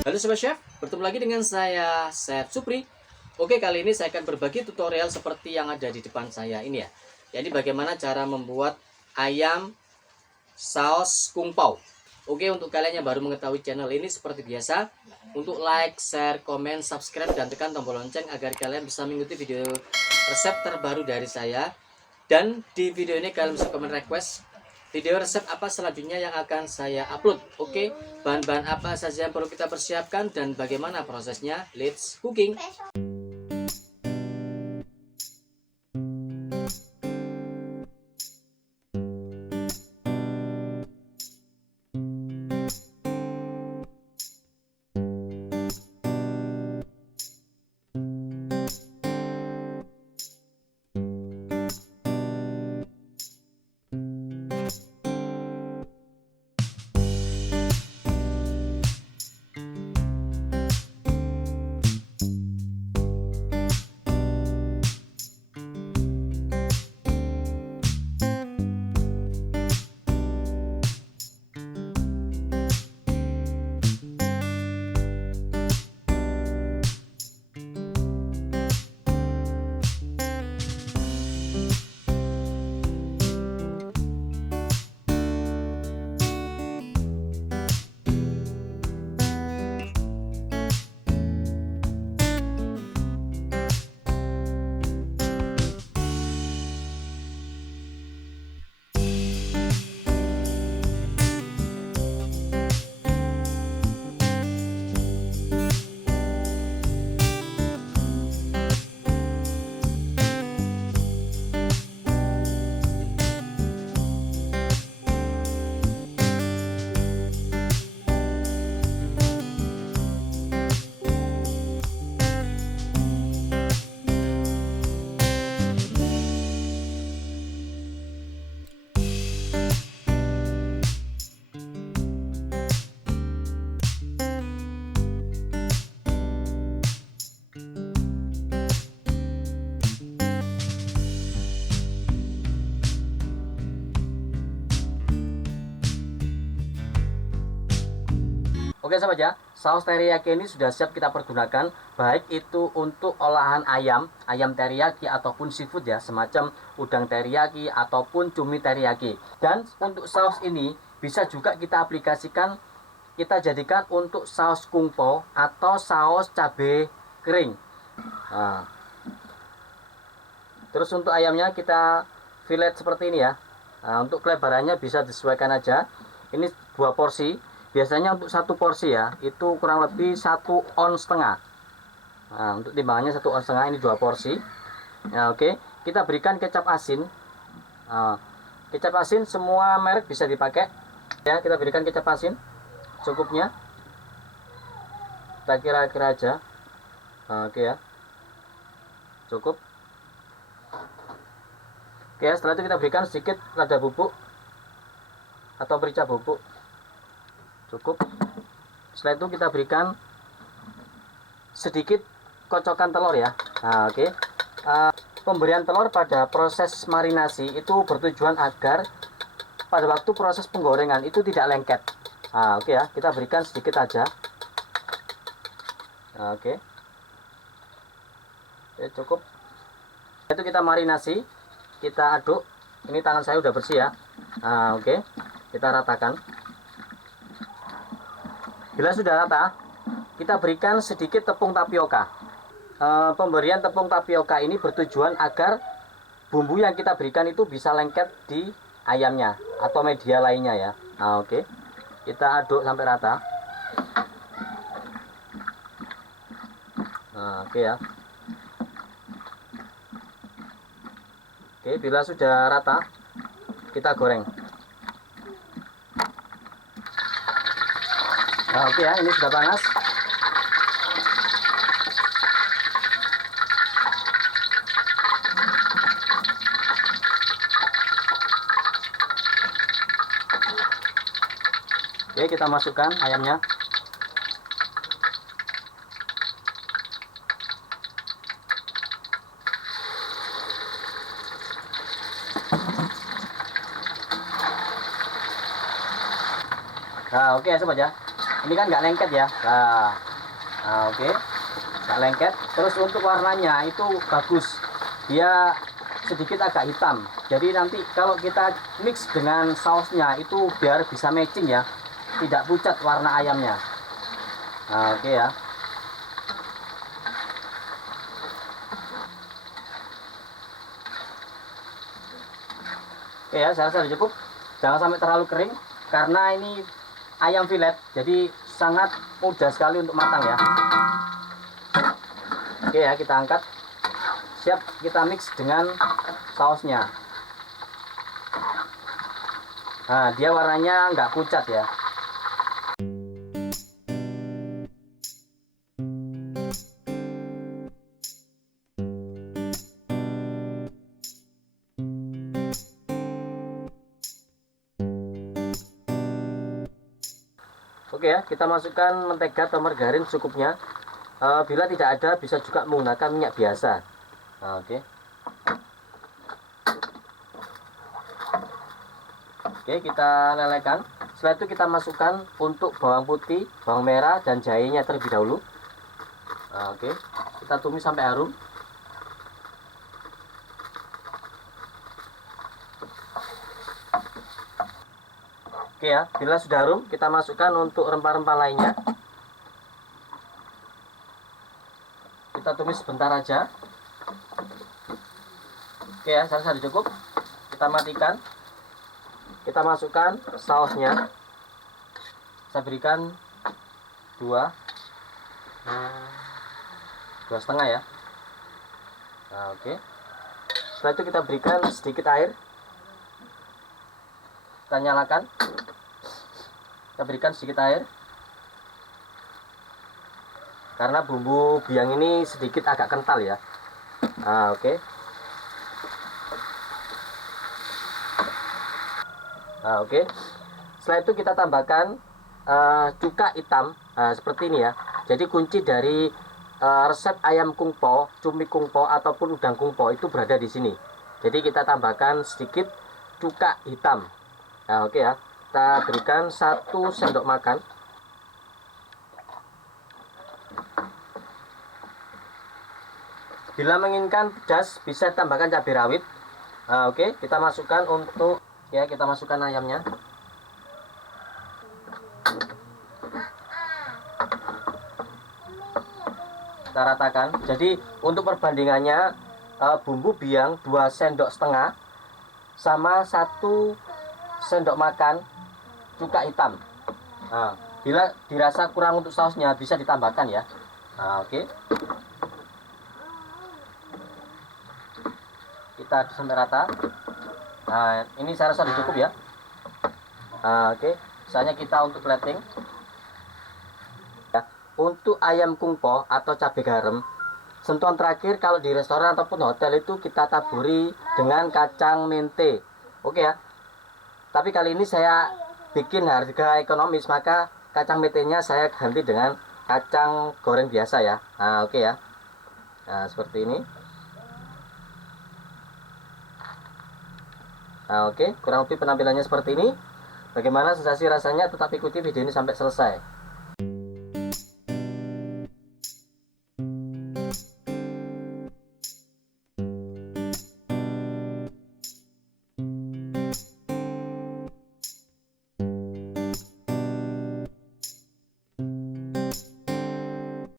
Halo Sobat Chef, bertemu lagi dengan saya Chef Supri. Oke, kali ini saya akan berbagi tutorial seperti yang ada di depan saya ini ya. Jadi bagaimana cara membuat ayam saus kung pao. Oke, untuk kalian yang baru mengetahui channel ini seperti biasa, untuk like, share, komen, subscribe, dan tekan tombol lonceng agar kalian bisa mengikuti video resep terbaru dari saya. Dan di video ini kalian bisa komen request video resep apa selanjutnya yang akan saya upload. Oke, bahan-bahan apa saja yang perlu kita persiapkan dan bagaimana prosesnya. Let's cooking. Oke sahabat ya, saus teriyaki ini sudah siap kita pergunakan, baik itu untuk olahan ayam teriyaki ataupun seafood ya, semacam udang teriyaki ataupun cumi teriyaki. Dan untuk saus ini bisa juga kita aplikasikan, kita jadikan untuk saus kung pao atau saus cabai kering. Nah, terus untuk ayamnya kita fillet seperti ini ya. Nah, untuk kelebarannya bisa disesuaikan aja. Ini 2 porsi. Biasanya untuk 1 porsi ya, itu kurang lebih 1,5 ons. Nah, untuk timbangannya 1,5 ons, ini 2 porsi. Nah, oke, kita berikan kecap asin. Kecap asin semua merek bisa dipakai. Ya, kita berikan kecap asin cukupnya. Kita kira-kira aja. Oke ya, cukup. Oke, setelah itu kita berikan sedikit lada bubuk atau merica bubuk. Cukup. Setelah itu kita berikan sedikit kocokan telur ya. Nah, oke. Pemberian telur pada proses marinasi itu bertujuan agar pada waktu proses penggorengan itu tidak lengket. Nah, oke ya, kita berikan sedikit aja. Nah, oke. Oke, cukup. Itu kita marinasi, kita aduk. Ini tangan saya udah bersih ya. Nah, oke. Kita ratakan. Bila sudah rata, kita berikan sedikit tepung tapioka. Pemberian tepung tapioka ini bertujuan agar bumbu yang kita berikan itu bisa lengket di ayamnya atau media lainnya ya. Nah, oke. Kita aduk sampai rata. Nah, oke ya. Oke, bila sudah rata, kita goreng. Nah, oke ya, ini sudah panas. Oke, kita masukkan ayamnya. Nah, oke sobat ya. ini kan nggak lengket ya. Oke, nggak lengket. Terus untuk warnanya itu bagus, dia sedikit agak hitam. Jadi nanti kalau kita mix dengan sausnya itu biar bisa matching ya, tidak pucat warna ayamnya. Oke ya. Oke ya, saya rasa sudah cukup. Jangan sampai terlalu kering karena ini ayam filet, jadi sangat mudah sekali untuk matang ya. Oke ya, kita angkat. Siap kita mix dengan sausnya. Nah, dia warnanya nggak pucat ya. Oke ya, kita masukkan mentega atau margarin secukupnya. Bila tidak ada, bisa juga menggunakan minyak biasa. Oke. Oke, kita lelehkan. Setelah itu kita masukkan untuk bawang putih, bawang merah, dan jahenya terlebih dahulu. Oke, kita tumis sampai harum. Oke ya, bila sudah harum, kita masukkan untuk rempah-rempah lainnya. Kita tumis sebentar aja. Oke ya, saya sudah cukup. Kita matikan. Kita masukkan sausnya. Saya berikan 2,5 ya. Oke. Setelah itu kita berikan sedikit air. Kita nyalakan. Kita berikan sedikit air. Karena bumbu biang ini sedikit agak kental ya. Oke. Oke. Setelah itu kita tambahkan cuka hitam seperti ini ya. Jadi kunci dari resep ayam kungpo, cumi kungpo ataupun udang kungpo itu berada di sini. Jadi kita tambahkan sedikit cuka hitam. Oke ya. Kita berikan 1 sendok makan. Bila menginginkan pedas, bisa tambahkan cabai rawit. Oke, kita masukkan untuk ya, kita masukkan ayamnya. Kita ratakan. Jadi untuk perbandingannya bumbu biang 2,5 sendok sama 1 sendok makan cuka hitam. Bila dirasa kurang untuk sausnya, bisa ditambahkan ya. Oke. Kita aduk sampai rata. Ini saya rasa sudah cukup ya. Oke. Misalnya kita untuk plating. Ya, untuk ayam kungpo atau cabai garam, sentuhan terakhir kalau di restoran ataupun hotel itu kita taburi dengan kacang mente. Oke ya. Tapi kali ini saya bikin harga ekonomis, maka kacang mentenya saya ganti dengan kacang goreng biasa ya. Oke ya. Seperti ini. Oke, kurang lebih penampilannya seperti ini. Bagaimana sensasi rasanya? Tetap ikuti video ini sampai selesai.